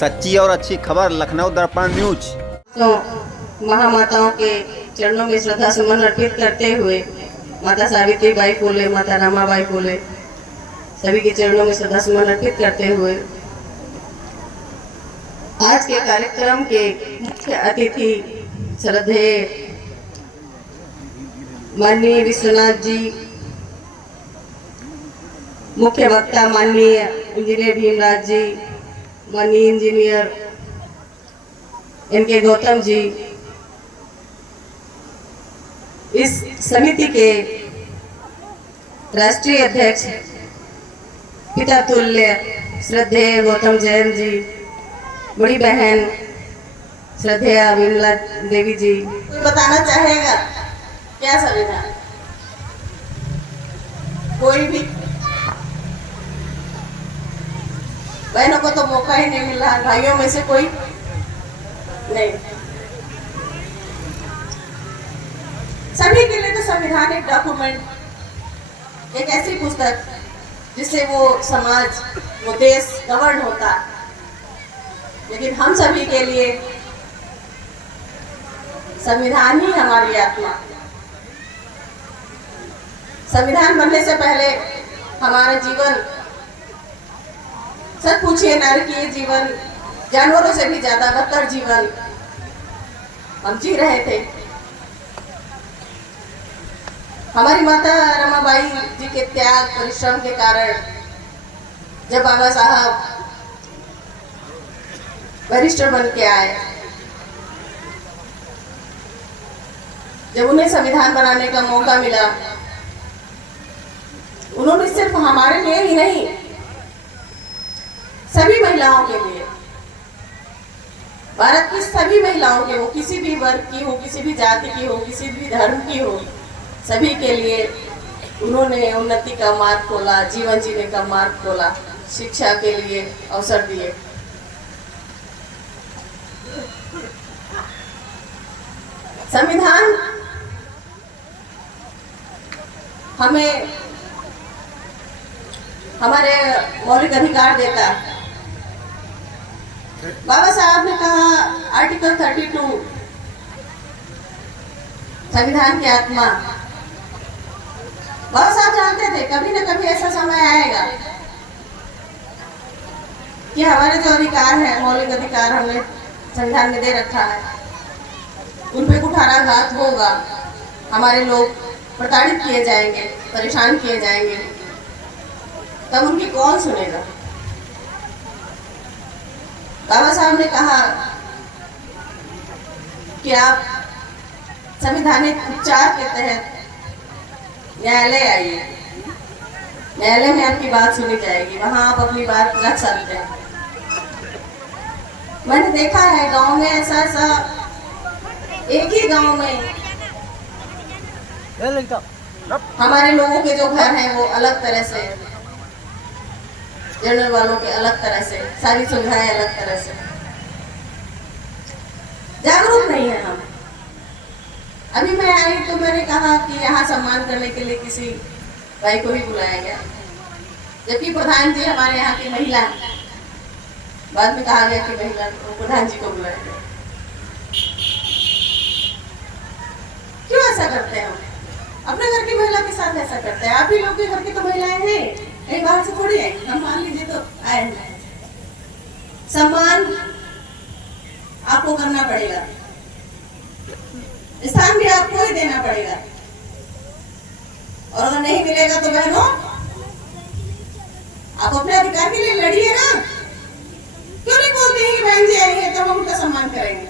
सच्ची और अच्छी खबर लखनऊ दर्पण न्यूज। तो महामाताओं के चरणों में श्रद्धा सुमन अर्पित करते हुए माता सावित्री बाई फुले, माता रमाबाई फुले सभी के चरणों में श्रद्धा सुमन अर्पित करते हुए आज के कार्यक्रम के मुख्य अतिथि श्रद्धेय माननीय विश्वनाथ जी, मुख्य वक्ता माननीय इंजीनियर भीमराज जी, माननीय इंजीनियर इनके गौतम जी, इस समिति के राष्ट्रीय अध्यक्ष पिता तुल्य श्रद्धेय गौतम जैन जी, बड़ी बहन श्रद्धेय विमला देवी जी। कोई बताना चाहेगा क्या संविधान? कोई भी? बहनों को तो मौका ही नहीं मिल रहा, भाइयों में से कोई नहीं। सभी के लिए तो संविधान एक डॉक्यूमेंट, एक ऐसी पुस्तक जिससे वो समाज, वो देश गवर्न होता है। लेकिन हम सभी के लिए संविधान ही हमारी आत्मा। संविधान बनने से पहले हमारा जीवन, सच पूछिए नारकीय जीवन, जानवरों से भी ज्यादा बदतर जीवन हम जी रहे थे। हमारी माता रमाबाई जी के त्याग परिश्रम के कारण जब बाबा साहब बैरिस्टर बन के आए, जब उन्हें संविधान बनाने का मौका मिला, उन्होंने सिर्फ हमारे लिए ही नहीं, सभी महिलाओं के लिए, भारत की सभी महिलाओं के, वो किसी भी वर्ग की हो, किसी भी जाति की हो, किसी भी धर्म की हो, सभी के लिए उन्होंने उन्नति का मार्ग खोला, जीवन जीने का मार्ग खोला, शिक्षा के लिए अवसर दिए। संविधान हमें हमारे मौलिक अधिकार देता है। बाबा साहब ने कहा आर्टिकल 32 संविधान की आत्मा। बाबा साहब जानते थे कभी न कभी ऐसा समय आएगा कि हमारे जो अधिकार है, मौलिक अधिकार हमने संविधान में दे रखा है, उन पे कुठाराघात होगा, हमारे लोग प्रताड़ित किए जाएंगे, परेशान किए जाएंगे, तब उनकी कौन सुनेगा? बाबा साहब ने कहा कि आप संवैधानिक उपचार के तहत न्यायालय आइए, न्यायालय में आपकी बात सुनी जाएगी, वहां आप अपनी बात रख सकते हैं। मैंने देखा है गांव में ऐसा एक ही गांव में हमारे लोगों के जो घर हैं वो अलग तरह से, जनरल वालों के अलग तरह से, सारी सुविधाएं अलग तरह से। जागरूक नहीं है हम। अभी मैं आई तो मैंने कहा कि यहाँ सम्मान करने के लिए किसी भाई को भी बुलाया गया, जबकि प्रधान जी हमारे यहाँ की महिला, बाद में कहा गया कि महिला प्रधान जी को बुलाया गया। क्यों ऐसा करते हैं हम? अपने घर की महिला के साथ ऐसा करते हैं। आप ही लोग के घर की तो महिलाएं हैं, कहीं बाहर से थोड़ी है। हम मान लीजिए तो आए हैं, सम्मान आपको करना पड़ेगा, स्थान भी आपको ही देना पड़ेगा, और अगर नहीं मिलेगा तो बहनों आप अपने अधिकार के लिए लड़िए ना। क्यों नहीं बोलते हैं कि बहन जी आई है तो हम उनका सम्मान करेंगे?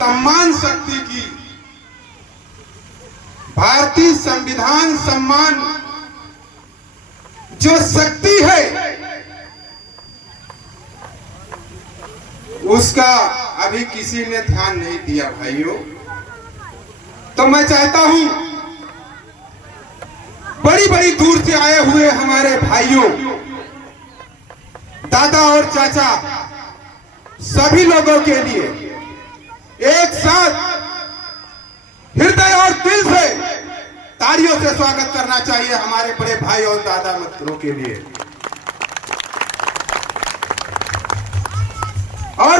सम्मान शक्ति की, भारतीय संविधान सम्मान जो शक्ति है उसका अभी किसी ने ध्यान नहीं दिया भाइयों। तो मैं चाहता हूं बड़ी बड़ी दूर से आए हुए हमारे भाइयों, दादा और चाचा, सभी लोगों के लिए एक साथ हृदय और दिल से तालियों से स्वागत करना चाहिए हमारे बड़े भाई और दादा मित्रों के लिए।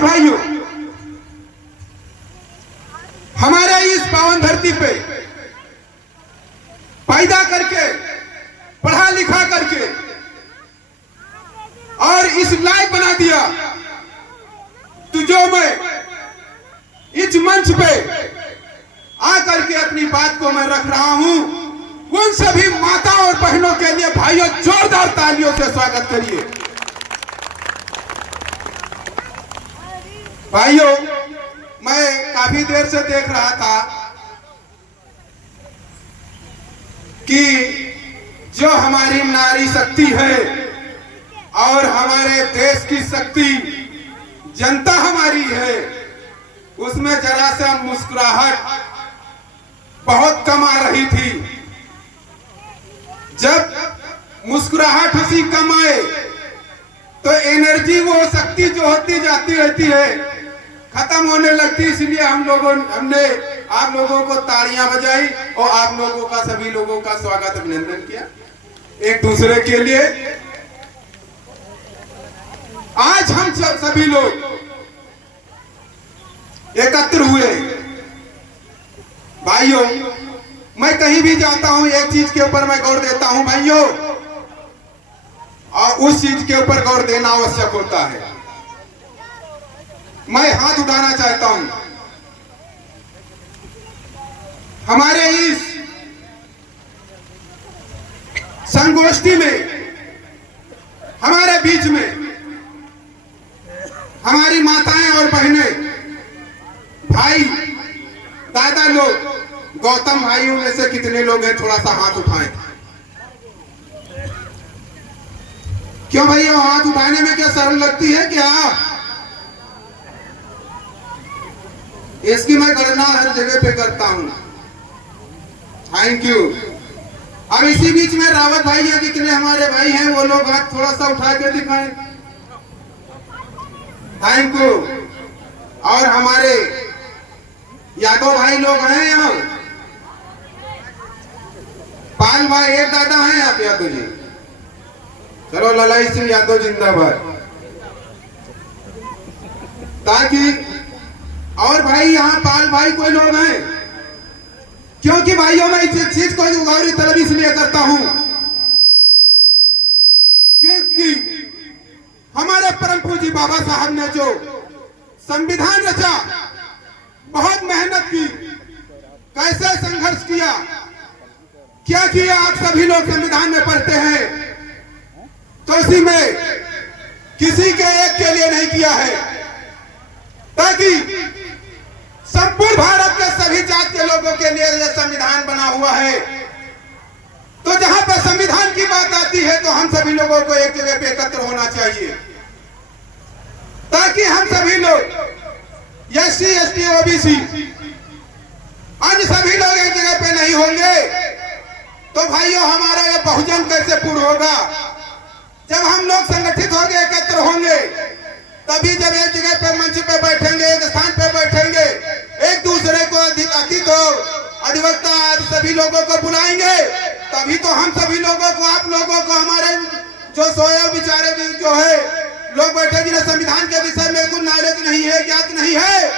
और भाइयों, हमारे इस पावन धरती पे पैदा करके, पढ़ा लिखा करके और इस लायक बना दिया, तो जो मैं इस मंच पे आकर के अपनी बात को मैं रख रहा हूं, उन सभी माता और बहनों के लिए भाइयों जोरदार तालियों से स्वागत करिए। भाइयों, मैं काफी देर से देख रहा था कि जो हमारी नारी शक्ति है और हमारे देश की शक्ति जनता हमारी है, उसमें जरा सा मुस्कुराहट बहुत कम आ रही थी। जब मुस्कुराहट उसी कम आए तो एनर्जी, वो शक्ति जो होती जाती रहती है, खत्म होने लगती। इसलिए हमने आप लोगों को तालियां बजाई और आप लोगों का, सभी लोगों का स्वागत अभिनंदन किया एक दूसरे के लिए। आज हम सभी लोग एकत्र हुए। भाइयों, मैं कहीं भी जाता हूं, एक चीज के ऊपर मैं गौर देता हूं भाइयों, और उस चीज के ऊपर गौर देना आवश्यक होता है। मैं हाथ उठाना चाहता हूं हमारे इस संगोष्ठी में, हमारे बीच में हमारी माताएं और बहनें, भाई, दादा लोग, गौतम भाइयों में से कितने लोग हैं, थोड़ा सा हाथ उठाएं। क्यों भैया, हाथ उठाने में क्या शर्म लगती है क्या? इसकी मैं गणना हर जगह पे करता हूं। Thank you. अब इसी बीच में रावत भाई है, कितने हमारे भाई हैं, वो लोग हाथ थोड़ा सा उठा के दिखाएं। Thank you. और हमारे यादव भाई लोग हैं यहाँ, पाल भाई, एक दादा हैं आप यादव जी। चलो, ललाई सिंह यादव जिंदाबाद। ताकि और भाई यहाँ पाल भाई कोई लोग हैं, क्योंकि भाइयों मैं इस चीज को गौरी तलब इसलिए करता हूं क्योंकि हमारे परम पूज्य बाबा साहब ने जो संविधान रचा, बहुत मेहनत की, कैसे संघर्ष किया, क्या किया। आप सभी लोग संविधान में पढ़ते हैं, तो इसी में किसी के एक के लिए नहीं किया है, ताकि संपूर्ण भारत के सभी जात के लोगों के लिए यह संविधान बना हुआ है। तो जहां पर संविधान की बात आती है, तो हम सभी लोगों को एक जगह पे एकत्र होना चाहिए, ताकि हम सभी लोग एससी, एसटी, ओबीसी, अन्य सभी लोग एक जगह पे नहीं होंगे, तो भाइयों हमारा यह बहुजन कैसे पूर्ण होगा? जब हम लोग संगठित होंगे, एकत्र होंगे, तभी जब एक जगह पे मंच पे बैठेंगे, एक स्थान पे बैठेंगे, एक दूसरे को अतिथि को, अधिवक्ता आदि सभी लोगों को बुलाएंगे, तभी तो हम सभी लोगों को, आप लोगों को, हमारे जो सोए बेचारे जो है लोग बैठे, जिन्हें संविधान के विषय में कुछ नॉलेज नहीं है, ज्ञात नहीं है,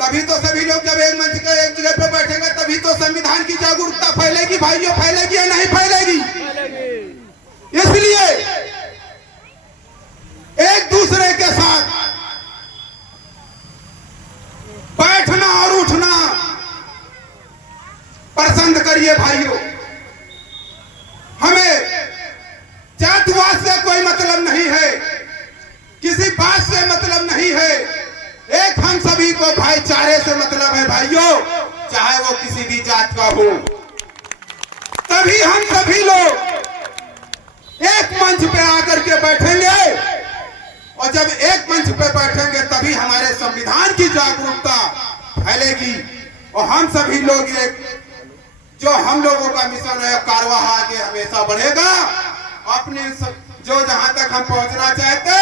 तभी तो सभी लोग जब एक मंच के एक जगह पे बैठेंगे, तभी तो संविधान की जागरूकता फैलेगी। भाइयों, फैलेगी या नहीं फैलेगी? इसलिए एक दूसरे के साथ बैठना और उठना पसंद करिए भाइयों। हमें जातिवाद से कोई मतलब नहीं है, किसी बात से मतलब नहीं है, एक हम सभी को भाईचारे से मतलब है भाइयों, चाहे वो किसी भी जात का हो। तभी हम सभी लोग एक मंच पे आकर के बैठेंगे, और जब एक मंच पे बैठेंगे तभी हमारे संविधान की जागरूकता फैलेगी, और हम सभी लोग जो हम लोगों का मिशन है, कारवां आगे हमेशा बढ़ेगा। अपने जो जहां तक हम पहुंचना चाहते,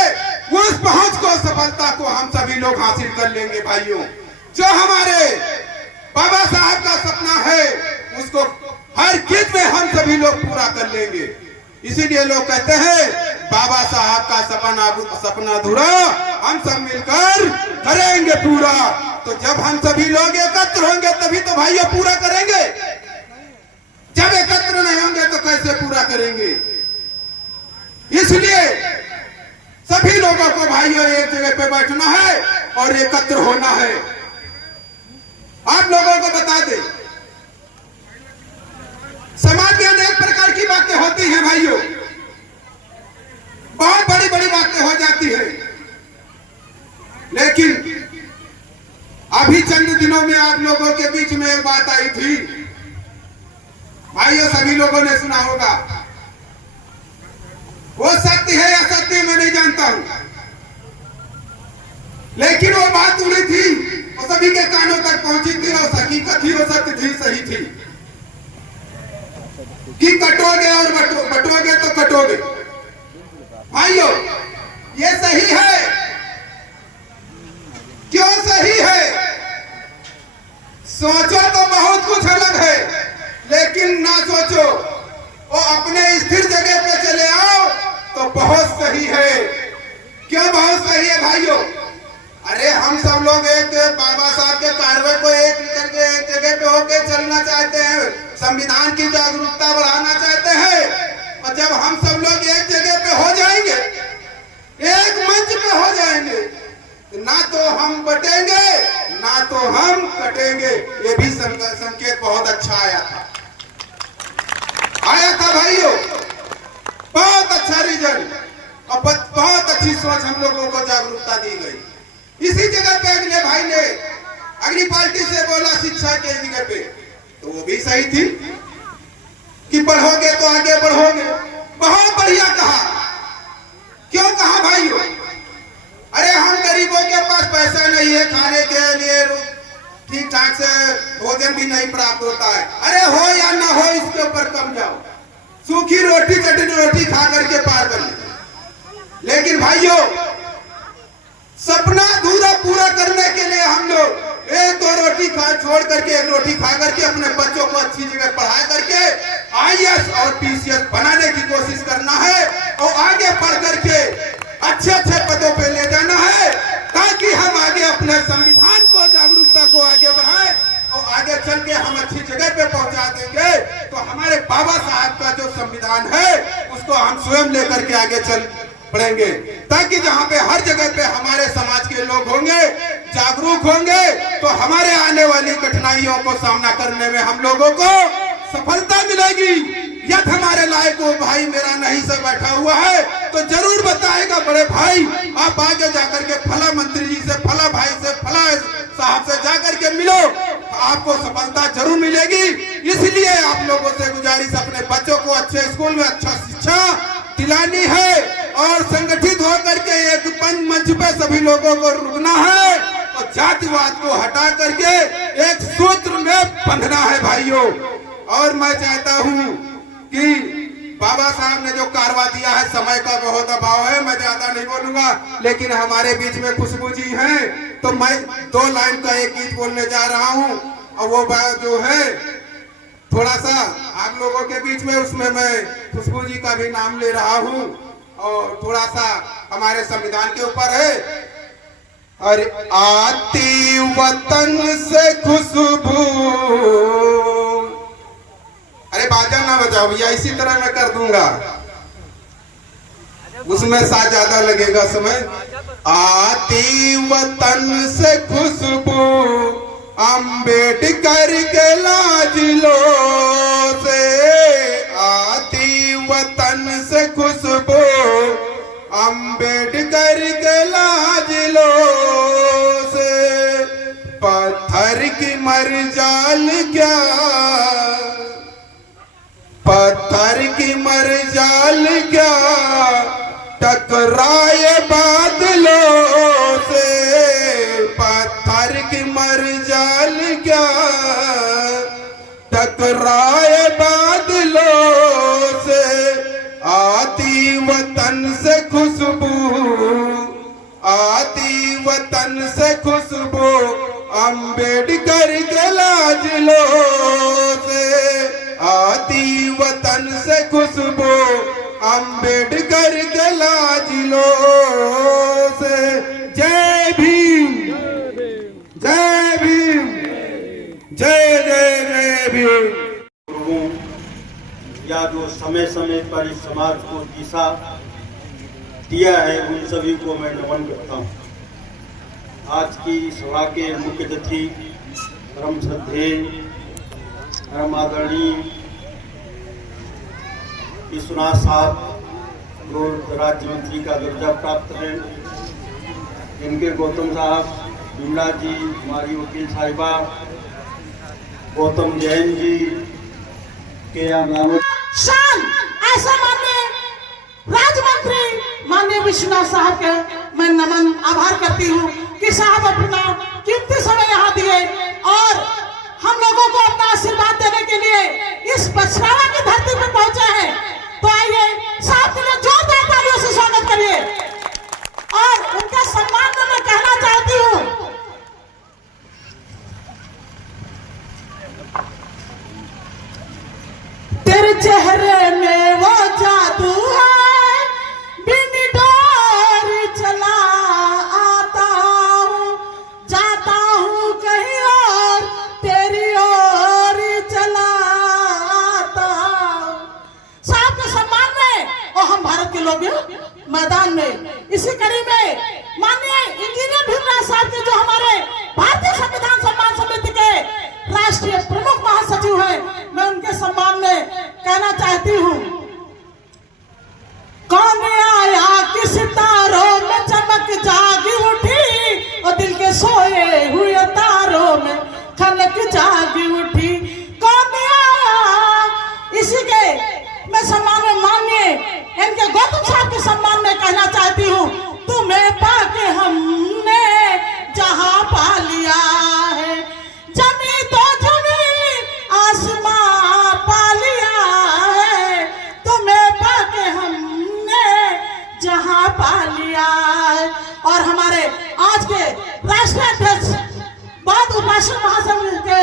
उस पहुंच को, सफलता को हम सभी लोग हासिल कर लेंगे भाइयों। जो हमारे बाबा साहब का सपना है, उसको हर किस में हम सभी लोग पूरा कर लेंगे। इसीलिए लोग कहते हैं बाबा साहब का सपना अधूरा हम सब मिलकर करेंगे पूरा। तो जब हम सभी लोग एकत्र होंगे तभी तो भाइयों पूरा करेंगे। जब एकत्र नहीं होंगे तो कैसे पूरा करेंगे? इसलिए सभी लोगों को भाइयों एक जगह पे बैठना है और एकत्र होना है। आप लोगों को बता दें, समाज में अनेक प्रकार की बातें होती हैं भाइयों, बहुत बड़ी बड़ी बातें हो जाती है। लेकिन अभी चंद दिनों में आप लोगों के बीच में एक बात आई थी भाइयों, सभी लोगों ने सुना होगा। वो सत्य है या सत्य मैं नहीं जानता हूं, लेकिन वो बात उड़ी थी, वो सभी के कानों तक पहुंची थी, और हकीकत थी, वो सत्य थी, सही थी कि कटोगे और बटोगे तो कटोगे। भाइयों ये सही है। क्यों सही है? सोचो तो बहुत कुछ अलग है, लेकिन ना सोचो वो अपने स्थिर जगह पे चले आओ तो बहुत सही है। क्यों बहुत सही है भाइयों? अरे हम सब लोग एक बाबा साहब के कार्य को एक करके एक जगह पे होके चलना चाहते हैं, संविधान की जागरूकता बढ़ाना चाहते हैं। और जब हम सब लोग एक जगह पे हो जाएंगे, एक मंच पे हो जाएंगे, ना तो हम बटेंगे ना तो हम कटेंगे। ये भी संकेत बहुत अच्छा आया था भाइयों, बहुत अच्छा रीजन और बहुत अच्छी सोच हम लोगों को जागरूकता दी गई। इसी जगह पे अगले भाई ने अगली पार्टी से बोला शिक्षा के जगह पे, तो वो भी सही थी कि पढ़ोगे तो आगे बढ़ोगे। बहुत बढ़िया कहा। क्यों कहा भाइयों? अरे हम गरीबों के पास पैसा नहीं है, खाने के लिए ठीक ठाक से भोजन भी नहीं प्राप्त होता है। अरे हो या ना हो इसके ऊपर कम जाओ, सूखी रोटी चटनी रोटी खा करके पार कर ले। लेकिन भाइयों सपना अधूरा पूरा करने के लिए हम लोग एक दो रोटी खा छोड़ करके एक रोटी खा करके अपने बच्चों को अच्छी जगह पढ़ा करके आईएएस और पीसीएस बनाने की कोशिश करना है और आगे बढ़ करके अच्छे अच्छे पदों पे ले जाना है, ताकि हम आगे अपने संविधान को जागरूकता को आगे बढ़ाएं और आगे चल के हम अच्छी जगह पे पहुंचा देंगे। तो हमारे बाबा साहब का जो संविधान है उसको हम स्वयं लेकर के आगे चल बढ़ेंगे, ताकि जहाँ पे हर जगह पे हमारे समाज के लोग होंगे, जागरूक होंगे, तो हमारे आने वाली कठिनाइयों को सामना करने में हम लोगों को सफलता मिलेगी। यदि हमारे लायक वो भाई मेरा नहीं से बैठा हुआ है तो जरूर बताएगा, बड़े भाई आप आगे जाकर के फला मंत्री जी से, फला भाई से, फला साहब से जाकर के मिलो, आपको सफलता जरूर मिलेगी। इसलिए आप लोगों से गुजारिश, अपने बच्चों को अच्छे स्कूल में अच्छा शिक्षा दिलानी है और संगठित होकर के एक मंच पे सभी लोगों को रुकना है और जातिवाद को हटा करके एक सूत्र में बंधना है भाइयों। और मैं चाहता हूं कि बाबा साहब ने जो कारवा दिया है, समय का बहुत अभाव है, मैं ज्यादा नहीं बोलूंगा, लेकिन हमारे बीच में खुशबू जी हैं, तो मैं 2 लाइन का एक गीत बोलने जा रहा हूं और वो जो है थोड़ा सा आप लोगों के बीच में, उसमें मैं खुशबू जी का भी नाम ले रहा हूं और थोड़ा सा हमारे संविधान के ऊपर है। अरे आती वतन से खुशबू, अरे बाजा ना बजाओ भैया, इसी तरह मैं कर दूंगा, उसमें सा ज्यादा लगेगा समय। आती वतन से खुशबू अम्बेडकर के लाजिलो से, आती वतन से खुशबू अम्बेडकर के लाजिलो से, पत्थर की मरजाल क्या, पत्थर की मरजाल क्या टकराए बादलों से, पत्थर की मरजाल क्या टकराए बादलों से, आती वतन से खुशबू, आती वतन से खुशबू अम्बेडकर के लाजिलों से, आती वतन से खुशबू अंबेडकर के लाजिलो से जय भीम, जय भीम, जय जय जय भीम। या जो समय समय पर इस समाज को दिशा दिया है उन सभी को मैं नमन करता हूँ। आज की सभा के मुख्य अतिथि परम श्रद्धेय परम आदरणीय विश्वनाथ साहब जो राज्य मंत्री का दर्जा प्राप्त है, इनके गौतम साहब, बिमला जी, हमारी वकील साहिबा गौतम जैन जी के शान ऐसा माननीय राज्य मंत्री माननीय विश्वनाथ साहब के मैं नमन आभार करती हूँ कि साहब अपना कीमती समय यहाँ दिए और हम लोगों को अपना आशीर्वाद देने के लिए इस बछरावा की धरती पर पहुंचे हैं। तो आइए साहब के लिए जोरदार तालियों से स्वागत करिए और उनका सम्मान में मैं कहना चाहती हूँ तेरे चेहरे में वो जादू है, बिन डोर चला आता हूँ, जाता हूँ कहीं और तेरी ओर चला आता हूँ। साहब के सम्मान में और हम भारत के लोग मैदान में इसी कड़ी में माननीय इंजीनियर भीमराव साहब के जो हमारे भारतीय संविधान सम्मान समिति के राष्ट्रीय प्रमुख महासचिव हैं, मैं उनके सम्मान में कहना चाहती हूँ, कौन आया किस तारों में चमक जागी उठी और दिल के सोए हुए तारों में खनक जागी उठी, कौन आया। इसी के मैं सम्मान में माननीय इनके गौतम साहब के सम्मान में कहना चाहती हूँ, तुम्हें पाके हमने जहाँ पा लिया है, जमी तो जमी आसमां पा लिया है, तुम्हें पाके हमने जहाँ पा लिया है। और हमारे आज के राष्ट्रीय अध्यक्ष बहुत उपासक महासंघ के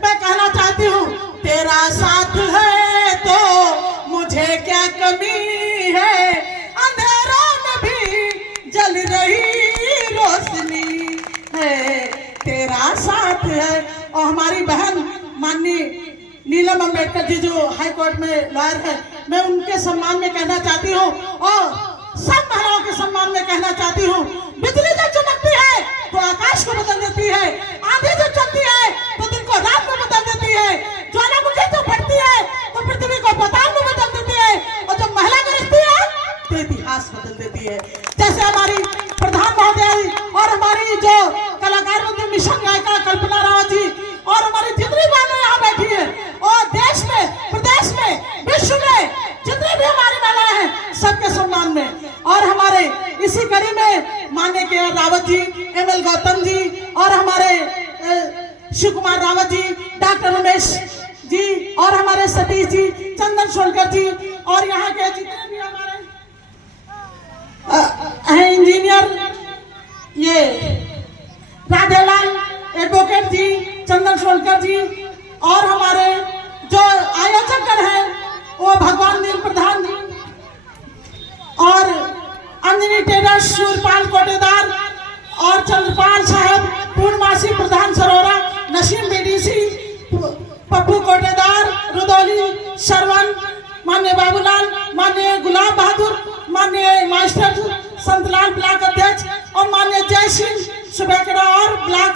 मैं कहना चाहती हूँ, तेरा साथ है तो मुझे क्या कमी है, अंधेरों में भी जल रही रोशनी है, तेरा साथ है। और हमारी बहन माननीय नीलम अंबेडकर जी जो हाई कोर्ट में लॉयर है, मैं उनके सम्मान में कहना चाहती हूँ और सब महिलाओं के सम्मान में कहना चाहती हूँ, बिजली जब चमकती है तो आकाश को बदल देती है, आंधी जब चलती है तो दिन को रात में बदल देती है, ज्वालामुखी जब फटती है तो पृथ्वी को पाताल में बदल देती है, और जब महिला गरजती है तो इतिहास बदल देती है। जैसे हमारी प्रधान महोदय और हमारी जो कलाकार मंत्री मिशन गायिका कल्पना रावत जी और हमारी जितनी बहनें यहाँ बैठी है और देश में, प्रदेश में, विश्व में जितनी भी हमारी महिलाएं हैं सबके सम्मान में। और हमारे इसी कड़ी में माननीय के रावत जी, एमएल गौतम जी और हमारे शिव कुमार रावत जी, डॉक्टर रमेश जी और हमारे सतीश जी, चंदन सोलकर जी और यहाँ के जितने भी हमारे इंजीनियर ये राधेलाल एडवोकेट जी, चंदन सोलकर जी और हमारे जो आयोजक हैं वो भगवान दीन प्रधान जी और अंजनी टेलर, सूरपाल कोटेदार और चंद्रपाल साहब, पूर्णमासी प्रधान सरोरा, नसीम बीडीसी, पप्पू कोटेदार, रुदौली श्रवण, माननीय बाबूलाल, माननीय गुलाब बहादुर, माननीय मास्टर संतलाल ब्लॉक अध्यक्ष और माननीय जय सिंह सुबेकरा और ब्लॉक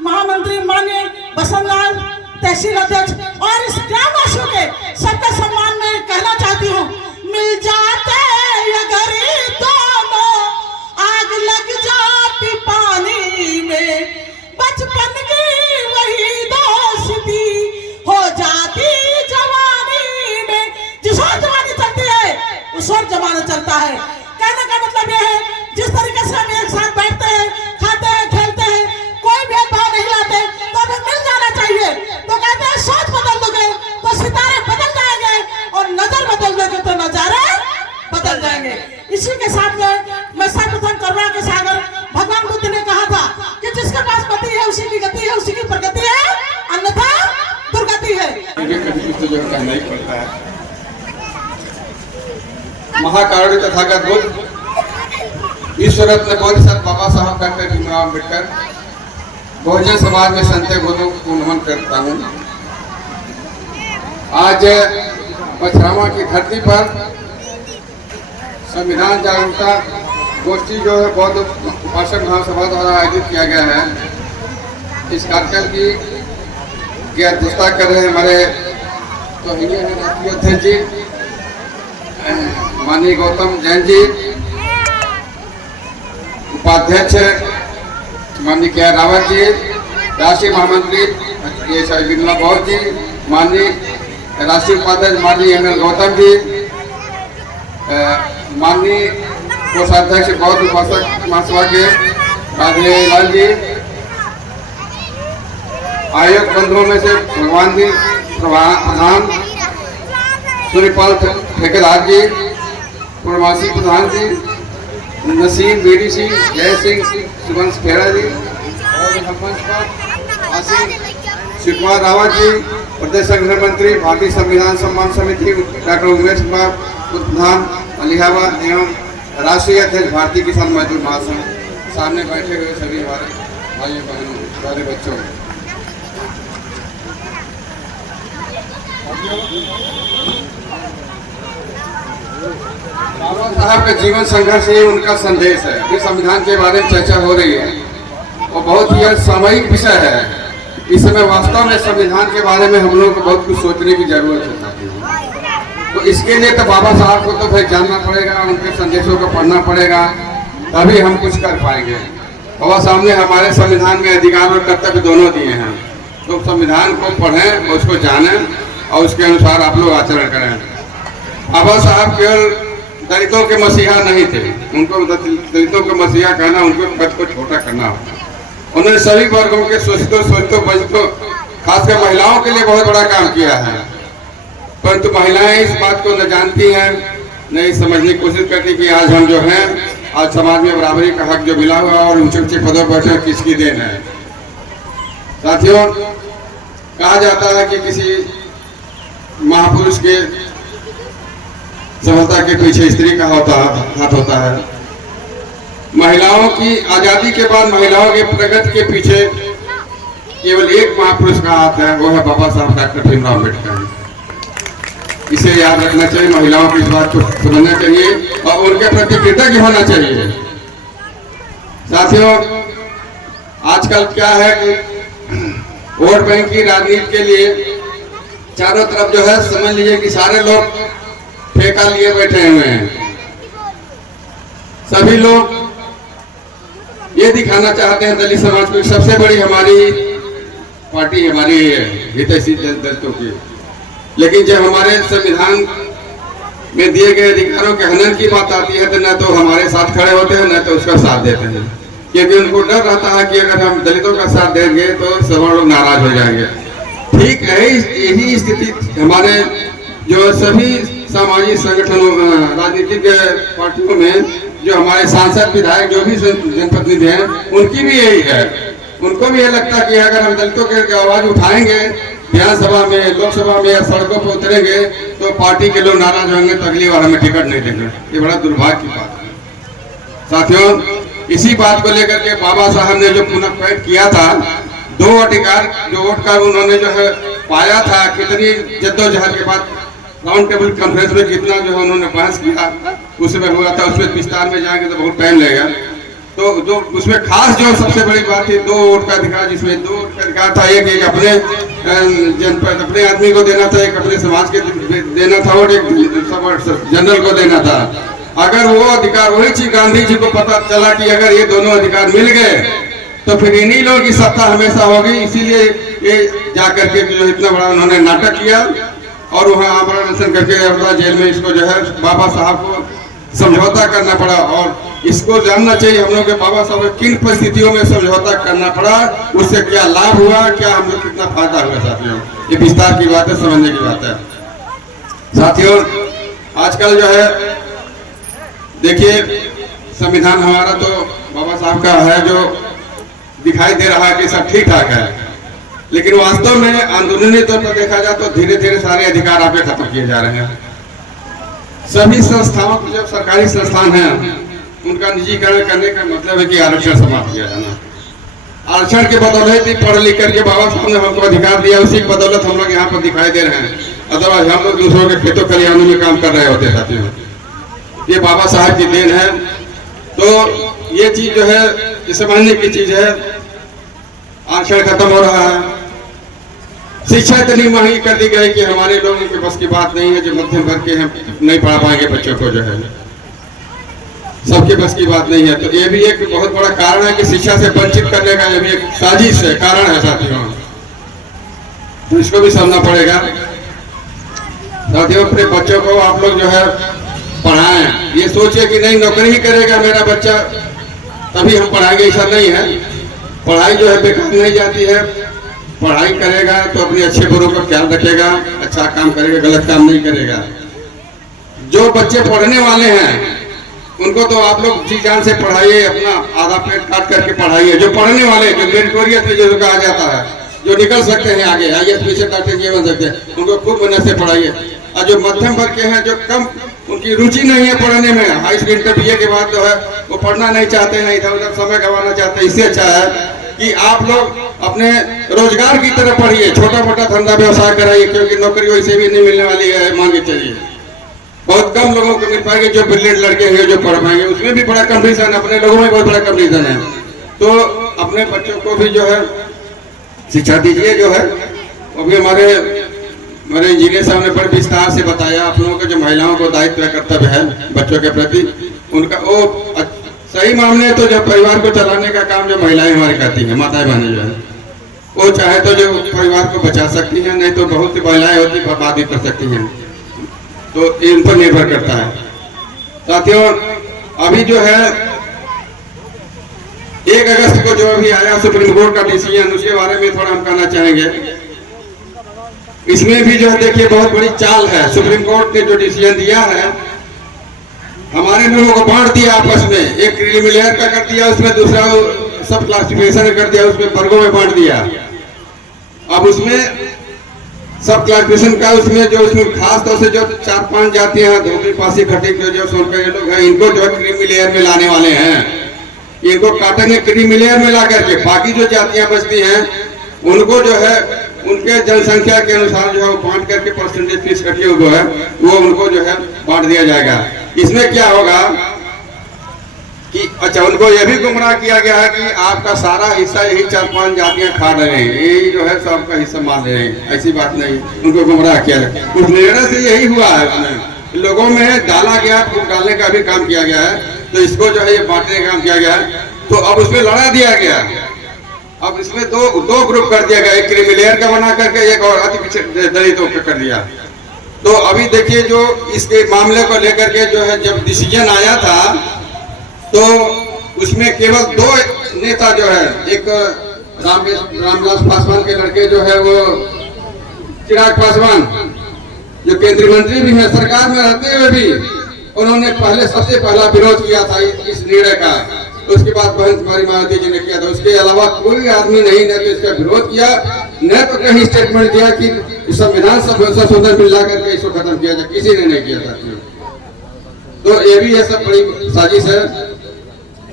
महामंत्री माननीय बसंतलाल तहसील अध्यक्ष और इस ग्रामवासियों के सबका सम्मान में कहना चाहती हूँ, मिल जाते ये गरीब दोनों आग लग जाती पानी में, बचपन की वही दोस्ती हो जाती जवानी में, जिस और जवानी चलती है उस और जमाना चलता है। कहने का मतलब यह है जिस तरीके से हम एक साथ बैठते हैं, खाते हैं, खेलते हैं, कोई भेदभाव नहीं लाते, तो हमें मिल जाना चाहिए। तो कहते हैं सोच बदल दोगे तो सितारे बदल जाएंगे और नजर बदल दोगे तो नजारे बदल जाएंगे। इसी के साथ में मैं सर्वप्रथम करुणा के सागर भगवान बुद्ध ने कहा था कि जिसके पास पति है उसी की गति है, उसी की प्रगति है, अन्यथा दुर्गति है। महाकारुणी तथागत बुद्ध, विश्व रत्न बोधिसत्व बाबा साहब डॉक्टर भीमराव अम्बेडकर, बहुजन समाज में संत गुरुओं को नमन करता हूँ। आज मछरामा की धरती पर संविधान जागरूकता गोष्ठी जो है बौद्ध उपासक महासभा द्वारा आयोजित किया गया है। इस कार्यक्रम की अध्यक्षता कर रहे हमारे तो राष्ट्रीय अध्यक्ष जी माननीय गौतम जैन जी, उपाध्यक्ष माननीय के रावत जी, राष्ट्रीय महामंत्री विमला बौद्ध जी, माननीय राष्ट्रीय उपाध्यक्ष माननीय एम.एल. गौतम जी, माननीय कोषाध्यक्ष बौद्ध उपासक महासभा के राधे लाल जी, आयोग बंधुओं में से भगवान जी प्रधान सूर्यपाल ठेकेदार जी, पूर्णवासी प्रधान जी, नसीम बीडी सिंह, जय सिंह, सुबंश खेड़ा जी और शिव कुमार रावत जी, प्रदेश संगठन मंत्री भारतीय संविधान सम्मान समिति डॉक्टर उमेश कुमार प्रधान अलीहाबाद एवं राष्ट्रीय अध्यक्ष भारतीय किसान मजदूर महासंघ, सामने बैठे हुए सभी हमारे भाइयों बहनों सारे बच्चों, बाबा साहब का जीवन संघर्ष ही उनका संदेश है। इस संविधान के बारे में चर्चा हो रही है और बहुत ही सामयिक विषय है। इस समय वास्तव में संविधान के बारे में हम लोगों को बहुत कुछ सोचने की जरूरत है। तो इसके लिए तो बाबा साहब को तो फिर जानना पड़ेगा, उनके संदेशों को पढ़ना पड़ेगा, तभी हम कुछ कर पाएंगे। बाबा साहब ने हमारे संविधान में अधिकार और कर्तव्य दोनों दिए हैं, तो संविधान को पढ़ें, उसको जानें और उसके अनुसार आप लोग आचरण करें। बाबा साहब केवल दलितों के मसीहा नहीं थे, उनको दलितों का मसीहा कहना उनको पद को छोटा करना होता। उन्होंने सभी वर्गों के शोषितों वंचितों खासकर महिलाओं के लिए बहुत बड़ा काम किया है, परंतु महिलाएं इस बात को न जानती हैं, नहीं समझने की कोशिश करती कि आज हम जो हैं, आज समाज में बराबरी का हक जो मिला हुआ और ऊंचे ऊंचे पदों पर बैठे किसकी देन है। साथियों, कहा जाता है कि किसी महापुरुष के सफलता के पीछे स्त्री का हाथ होता है। महिलाओं की आजादी के बाद महिलाओं के प्रगति के पीछे केवल एक महापुरुष का हाथ है, वो है बाबा साहब डॉक्टर भीमराव अम्बेडकर। इसे याद रखना चाहिए, महिलाओं की इस बात को समझना चाहिए और उनके प्रति कृतज्ञ होना चाहिए। साथियों, आजकल क्या है कि वोट बैंक की राजनीति के लिए चारों तरफ जो है समझ लीजिए कि सारे लोग ठेका लिए बैठे हुए हैं। सभी लोग ये दिखाना चाहते हैं दलित समाज की सबसे बड़ी हमारी पार्टी हमारी हितैषी दलितों की, लेकिन जब हमारे संविधान में दिए गए अधिकारों के हनन की बात आती है तो न तो हमारे साथ खड़े होते हैं न तो उसका साथ देते हैं, क्योंकि उनको डर रहता है कि अगर हम दलितों का साथ देंगे तो सब लोग नाराज हो जाएंगे। ठीक है, यही स्थिति हमारे जो सभी सामाजिक संगठनों राजनीतिक पार्टियों में जो हमारे सांसद विधायक जो भी जनप्रतिनिधि हैं उनकी भी यही है। उनको भी ये लगता है कि अगर हम दलितों के आवाज उठाएंगे विधानसभा में, लोकसभा में या सड़कों पर उतरेंगे तो पार्टी के लोग नाराज होंगे तो अगली बार हमें टिकट नहीं देंगे। ये बड़ा दुर्भाग्य की बात है। साथियों, इसी बात को लेकर के बाबा साहब ने जो पुनः पैठ किया था, 2 अधिकार जो वोट का उन्होंने जो है पाया था, कितनी जद्दोजहद के बाद राउंड टेबल कॉन्फ्रेंस में कितना जो है उन्होंने बहस किया उसमें हुआ था, उसमें विस्तार में जाएंगे तो बहुत टाइम लगेगा। तो जो उसमें खास जो सबसे बड़ी बात थी 2 वोट का अधिकार, जिसमें 2 वोट का अधिकार था, एक अपने जनपद अपने आदमी को देना था, एक अपने समाज के देना था और एक जनरल को देना था। अगर वो अधिकार वही चीज गांधी जी को पता चला कि अगर ये दोनों अधिकार मिल गए तो फिर इन्हीं लोगों की सत्ता हमेशा होगी, इसीलिए ये जाकर के जो इतना बड़ा उन्होंने नाटक किया और वहाँ आमरण अनशन करके अवधा जेल में इसको जो है बाबा साहब को समझौता करना पड़ा। और इसको जानना चाहिए हम लोग के बाबा साहब को किन परिस्थितियों में समझौता करना पड़ा, उससे क्या लाभ हुआ, क्या हम लोग कितना फायदा हुआ। साथियों, ये विस्तार की बात है, समझने की बात है। साथियों, आजकल जो है देखिए संविधान हमारा तो बाबा साहब का है जो दिखाई दे रहा है कि सब ठीक ठाक है, लेकिन वास्तव में आंदोलनी तौर पर देखा जाए तो धीरे धीरे सारे अधिकार आपके खत्म किए जा रहे हैं। सभी संस्थाओं को, जब सरकारी संस्थान है, उनका निजीकरण करने का मतलब है कि आरक्षण समाप्त किया जाना। आरक्षण के बदौलत ही पढ़ लिख करके बाबा साहब ने हमको अधिकार दिया, उसी की बदौलत हम लोग यहाँ पर दिखाई दे रहे हैं। अदरवाइज हम लोग दूसरों के खेतों खलिहानों में काम कर रहे होते साथियों। ये बाबा साहब की देन है। तो ये चीज जो है, ये समझने की चीज है। आरक्षण खत्म हो रहा है। शिक्षा इतनी महंगी कर दी गई कि हमारे लोगों के बस की बात नहीं है। जो मध्यम वर्ग के हैं, नहीं पढ़ा पाएंगे बच्चों को, जो है सबके बस की बात नहीं है। तो ये भी एक बहुत बड़ा कारण है कि शिक्षा से वंचित करने का ये भी एक साजिश है, कारण है साथियों। तो इसको भी समझना पड़ेगा साथियों। अपने बच्चों को आप लोग जो है पढ़ाएं। ये सोचिए कि नहीं नौकरी ही करेगा मेरा बच्चा तभी हम पढ़ाएंगे, ऐसा नहीं है। पढ़ाई जो है बेकार नहीं जाती है। पढ़ाई करेगा तो अपने अच्छे बुरों का ख्याल रखेगा, अच्छा काम करेगा, गलत काम नहीं करेगा। जो बच्चे पढ़ने वाले हैं उनको तो आप लोग जी जान से पढ़ाइए, अपना आधा पेट काट करके पढ़ाइए। जो पढ़ने वाले, जो मेरिटोरियस में जो कहा जाता है, जो निकल सकते हैं आगे, IAS ऑफिसर, डॉक्टर ये बन सकते हैं, उनको खूब मेहनत से पढ़ाइए। और जो मध्यम वर्ग के हैं, जो कम उनकी रुचि नहीं है पढ़ने में, हाई स्कूल इंटर BA के बाद जो है वो पढ़ना नहीं चाहते हैं, इधर उधर समय गंवाना चाहते हैं, इससे अच्छा है कि आप लोग अपने रोजगार की तरफ पढ़िए, छोटा मोटा धंधा व्यवसाय कराइए। क्योंकि नौकरी वैसे भी नहीं मिलने वाली है, मान के चलिए। बहुत कम लोगों को मिल पाएंगे जो ब्रिलियंट लड़के हैं जो पढ़ पाएंगे। उसमें भी बड़ा कंपटीशन, अपने लोगों में बहुत बड़ा कंपटीशन है। तो अपने बच्चों को भी जो है शिक्षा दीजिए। जो है अभी हमारे इंजीनियर साहब ने बड़े विस्तार से बताया आप लोगों के जो महिलाओं को दायित्व कर्तव्य है बच्चों के प्रति, उनका वो सही मामले तो जो परिवार को चलाने का काम जो महिलाएं हमारी करती हैं, माताएं बहनें जो है, वो चाहे तो जो परिवार को बचा सकती हैं, नहीं तो बहुत सी महिलाएं होती बर्बाद भी कर सकती हैं। तो इन पर निर्भर करता है साथियों। अभी जो है 1 अगस्त को जो अभी आया सुप्रीम कोर्ट का डिसीजन, उसके बारे में थोड़ा हम कहना चाहेंगे। इसमें भी जो है देखिए बहुत बड़ी चाल है। सुप्रीम कोर्ट ने जो डिसीजन दिया है, हमारे लोगों को बांट दिया आपस में। एक क्रीमी लेयर का कर दिया, उसमें दूसरा सब क्लासिफिकेशन कर दिया, उसमें वर्गों में बांट दिया। अब उसमें सब क्लासिफिकेशन का उसमें खास तौर से जो 4-5 जातियां हैं, धोबी, पासी, खटीक, जो सोनकर ये लोग हैं, इनको जो है क्रीमी लेयर में लाने वाले हैं। इनको काटेंगे क्रीमी लेयर में ला करके। बाकी जो जातियां बचती हैं उनको जो है उनके जनसंख्या के अनुसार जो है बांट करके परसेंटेज फीस करके जो है वो उनको जो है बांट दिया जाएगा। इसमें क्या होगा कि अच्छा, उनको यह भी गुमराह किया गया है कि आपका सारा हिस्सा यही 4-5 जातियां खा रहे हैं, यही जो है सबका हिस्सा मान रहे हैं। ऐसी बात नहीं, उनको गुमराह किया गया। उस निर्णय से यही हुआ है, उसमें लोगों में डाला गया, फूट डालने का भी काम किया गया है। तो इसको जो है ये बांटने का काम किया गया है। तो अब उसमें लड़ा दिया गया। अब इसमें दो ग्रुप कर दिया गया, एक क्रीमी लेयर का बना करके एक और अति पिछड़े दलितों का कर दिया। तो अभी देखिए जो इसके मामले को लेकर के जो है जब डिसीजन आया था, तो उसमें केवल 2 नेता जो है, एक रामविलास पासवान के लड़के जो है वो चिराग पासवान, जो केंद्रीय मंत्री भी है, सरकार में रहते हुए भी उन्होंने सबसे पहला विरोध किया था इस निर्णय का। उसके बाद बहन कुमारी मायावती जी ने किया था। उसके अलावा कोई आदमी नहीं ने तो इसका विरोध किया, न तो कहीं स्टेटमेंट दिया कि संविधान संशोधन बिल ला करके इसको खत्म किया जाए, किसी ने नहीं किया था। तो ये भी ये सब बड़ी साजिश है।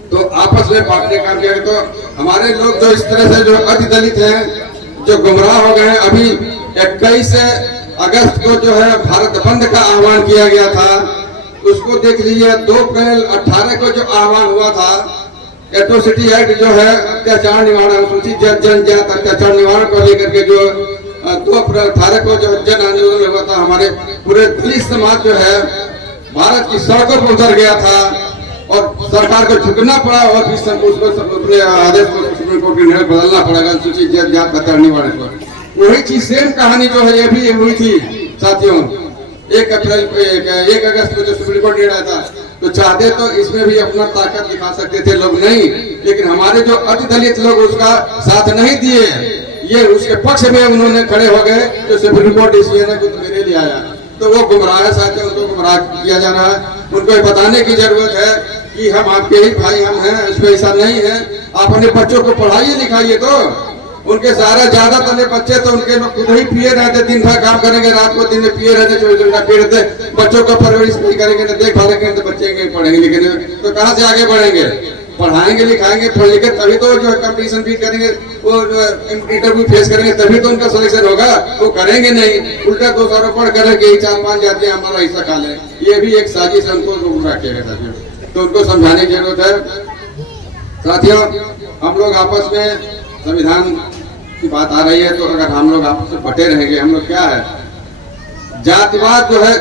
तो आपस में बांटने काम किया। तो हमारे लोग जो इस तरह से जो अति दलित हैं, जो गुमराह हो गए हैं। अभी 21 अगस्त को जो है भारत बंद का आह्वान किया गया था, उसको देख लीजिए। 2 अप्रैल 18 को जो आह्वान हुआ था, एट्रोसिटी एक्ट जो है अत्याचार निवारण, अनुसूचित जनजाति अत्याचार निवारण को लेकर के जो 2 अप्रैल 18 को जो जन आंदोलन हुआ था, हमारे पूरे दलित समाज जो है भारत की सड़कों पर उतर गया था और सरकार को झुकना पड़ा और फिर उसको अपने आदेश को सुप्रीम कोर्ट के निर्णय बदलना पड़ेगा अनुसूचित जाति अत्याचार निवारण पर। वही चीज सेम कहानी जो है ये भी हुई थी साथियों। 1 अगस्त को जो सुप्रीम कोर्ट निर्णय था, तो चाहते तो इसमें भी अपना ताकत दिखा सकते थे लोग, नहीं। लेकिन हमारे जो अति दलित लोग उसका साथ नहीं दिए, ये उसके पक्ष में उन्होंने खड़े हो गए। जो सुप्रीम कोर्ट डिसीजन है कुछ मेरे लिए आया, तो वो गुमराह है साथियों, उनको गुमराह किया जा रहा है। उनको बताने की जरूरत है कि हम आपके ही भाई हम हैं, इसमें ऐसा नहीं है। आप अपने बच्चों को पढ़ाइए लिखाइए। तो उनके सारे ज्यादातर बच्चे तो उनके लोग खुद ही पिए रहते, दिन भर काम करेंगे, रात को दिन में पिए रहते, 24 घंटा पिए रहते, बच्चों का परवरिश नहीं करेंगे, न देखभाल करेंगे, तो बच्चे पढ़ेंगे लिखेंगे तो कहाँ से आगे बढ़ेंगे? पढ़ाएंगे लिखाएंगे पढ़ लिखे तभी तो जो है कंपटीशन भी करेंगे, वो इंटरव्यू फेस करेंगे, तभी तो उनका सिलेक्शन होगा। वो करेंगे नहीं, उल्टा दोषारोपण करेंगे, 4-5 जातियां हमारा हिस्सा खा लें। ये भी एक साजिश उनको गुमराह किया गया साथियों, तो उनको समझाने की जरूरत है। साथियों, हम लोग आपस में संविधान की बात आ रही है, तो अगर हम लोग आपस में बटे रहेंगे, हम लोग क्या है जातिवाद जो है,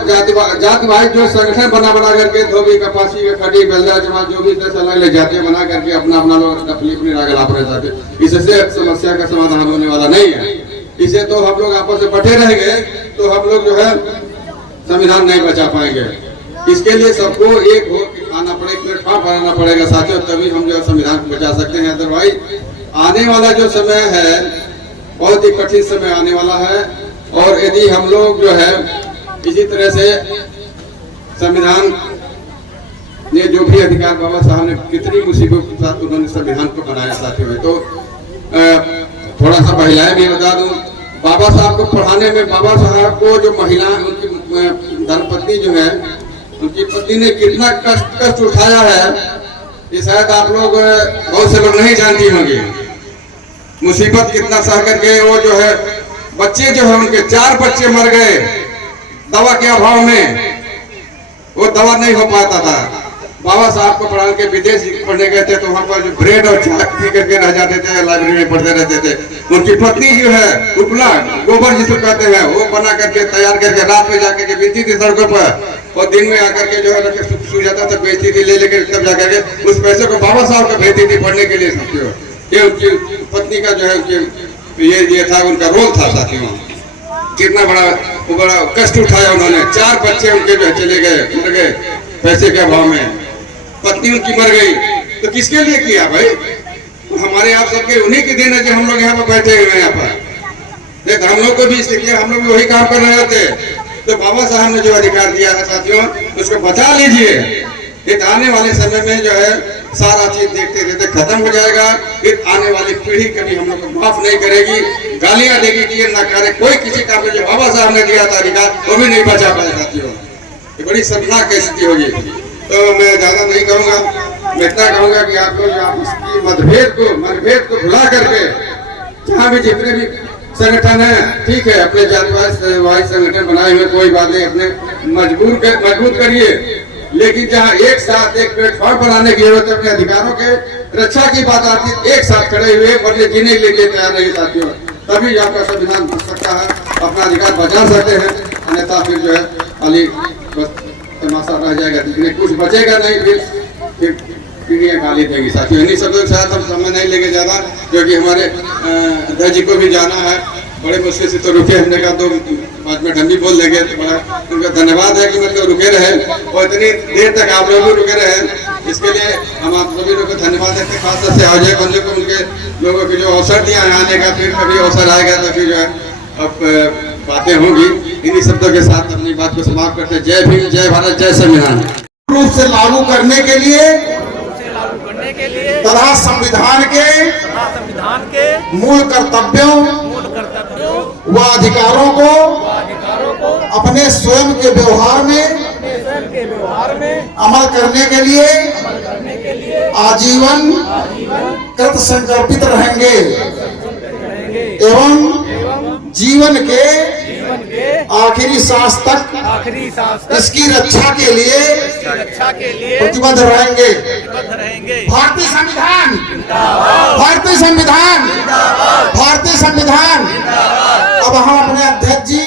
जातिवाद जो संगठन बना करके धोबी कपासी खड़ी बेलदा जमात जो भी 10 अलग जातियां बना करके अपना लोग अपनी राग लाभ रहे जाते, इससे समस्या का समाधान होने वाला नहीं है। इसे तो हम लोग आपस में बटे रहेंगे तो हम लोग जो है संविधान नहीं बचा पाएंगे। इसके लिए सबको एक हो आना पड़ेगा, प्लेटफॉर्म बनाना पड़ेगा साथियों, तभी हम जो संविधान को बचा सकते हैं। अदरवाइज आने वाला जो समय है बहुत ही कठिन समय आने वाला है, और यदि हम लोग जो है इसी तरह से संविधान ने जो भी अधिकार बाबा साहब ने कितनी मुसीबतों के साथ उन्होंने संविधान को बनाया साथियों, तो थोड़ा सा महिलाएं भी बता दूं, बाबा साहब को पढ़ाने में बाबा साहब को जो महिला उनकी धर्मपत्नी जो है, उनकी पत्नी ने कितना कष्ट उठाया है, ये शायद आप लोग बहुत से लोग नहीं जानती होंगी। मुसीबत कितना सह करके वो जो है बच्चे जो है उनके 4 बच्चे मर गए दवा के अभाव में, वो दवा नहीं हो पाता था। बाबा साहब को पढ़ा के विदेश पढ़ने गए थे, तो वहाँ पर जो ब्रेड और चाय पी करके रह जाते थे, लाइब्रेरी में पढ़ते रहते थे। उनकी पत्नी जो है उपला गोबर जिसको कहते हैं, वो बना करके तैयार करके रात में जाकर के बेचती थी सड़कों पर, और दिन में आकर के जो है सू जाता था, बेचती थी, ले लेकर तब जाकर के उस पैसे को बाबा साहब को भेजती थी पढ़ने के लिए साथियों। ये उनकी पत्नी का जो है ये था, उनका रोल था साथियों। कितना बड़ा कष्ट उठाया उन्होंने, 4 बच्चे उनके जो चले गए, मर गए पैसे के अभाव में, पत्नी उनकी मर गई, तो किसके लिए किया भाई? तो हमारे आप सबके उन्हीं के दिन है जो हम लोग यहाँ पर बैठे हुए हैं। यहाँ पर देख, हम लोग को भी इसलिए किया, हम लोग भी वही काम कर रहे थे। तो बाबा साहब ने जो अधिकार दिया है साथियों, उसको बचा लीजिए। एक आने वाले समय में जो है सारा चीज देखते देखते खत्म हो जाएगा। फिर आने वाली पीढ़ी कभी हम लोग को माफ नहीं करेगी, गालियां देगी कि ये ना करे। कोई किसी काम में जो बाबा साहब ने दिया था अधिकार, वो भी नहीं बचा पाए साथियों। ये बड़ी शर्मनाक स्थिति होगी। तो मैं ज्यादा नहीं कहूँगा, मैं इतना कहूँगा कि आप लोग आपस की मतभेद को भुला करके, जहाँ भी जितने भी संगठन है, ठीक है, अपने जातिवाद संगठन बनाए हुए कोई बात नहीं, अपने मजबूत करिए, लेकिन जहाँ एक साथ एक प्लेटफॉर्म बनाने की जरूरत है, अपने अधिकारों के रक्षा की बात आती है, एक साथ खड़े हुए मरने जीने के लिए तैयार नहीं साथियों, तभी आपका संविधान बच सकता है, अपना अधिकार बचा सकते हैं। अन्यथा फिर जो है खाली बस तमाशा रह जाएगा, जिसमें कुछ बचेगा नहीं, फिर पीढ़ियाँ गाली देंगी साथियों। इन्हीं शब्दों के साथ हम समय नहीं लेंगे ज्यादा, क्योंकि हमारे अध्यक्ष जी को भी जाना है, बड़े मुश्किल से तो रुके, हमने कहा 2-5 मिनट हम भी बोल देंगे, तो बड़ा उनका धन्यवाद है कि मतलब रुके रहे, और इतनी देर तक आप लोग भी रुके रहे, इसके लिए हम आप सभी लोगों को धन्यवाद देते हैं। खासतौर से अजय बंधु को, उनके लोगों के जो अवसर दिया है आने का, फिर कभी अवसर आएगा तो फिर जो है अब बातें होंगी। इन्हीं शब्दों के साथ अपनी बात को समाप्त करते हैं। जय भीम, जय भारत, जय संविधान। रूप से लागू करने के लिए तथा संविधान के मूल कर्तव्यों व अधिकारों को अपने स्वयं के व्यवहार में अमल करने के लिए आजीवन कृत संकल्पित रहेंगे एवं जीवन के आखिरी सांस तक इसकी रक्षा के लिए प्रतिबद्ध रहेंगे। भारतीय संविधान, भारतीय संविधान, भारतीय संविधान। अब हम अपने अध्यक्ष जी